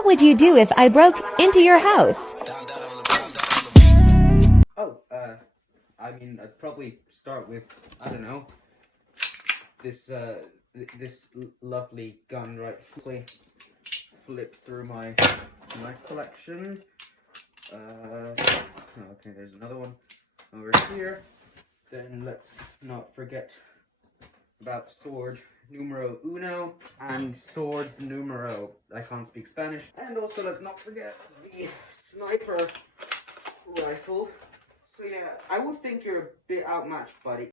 What would you do if I broke into your house? Oh, I mean, I'd probably start with, I don't know, this lovely gun right here. Flip through my collection. Okay, there's another one over here. Then let's not forget about sword numero uno and sword numero, I can't speak Spanish. And also let's not forget the sniper rifle. So yeah, I would think you're a bit outmatched, buddy.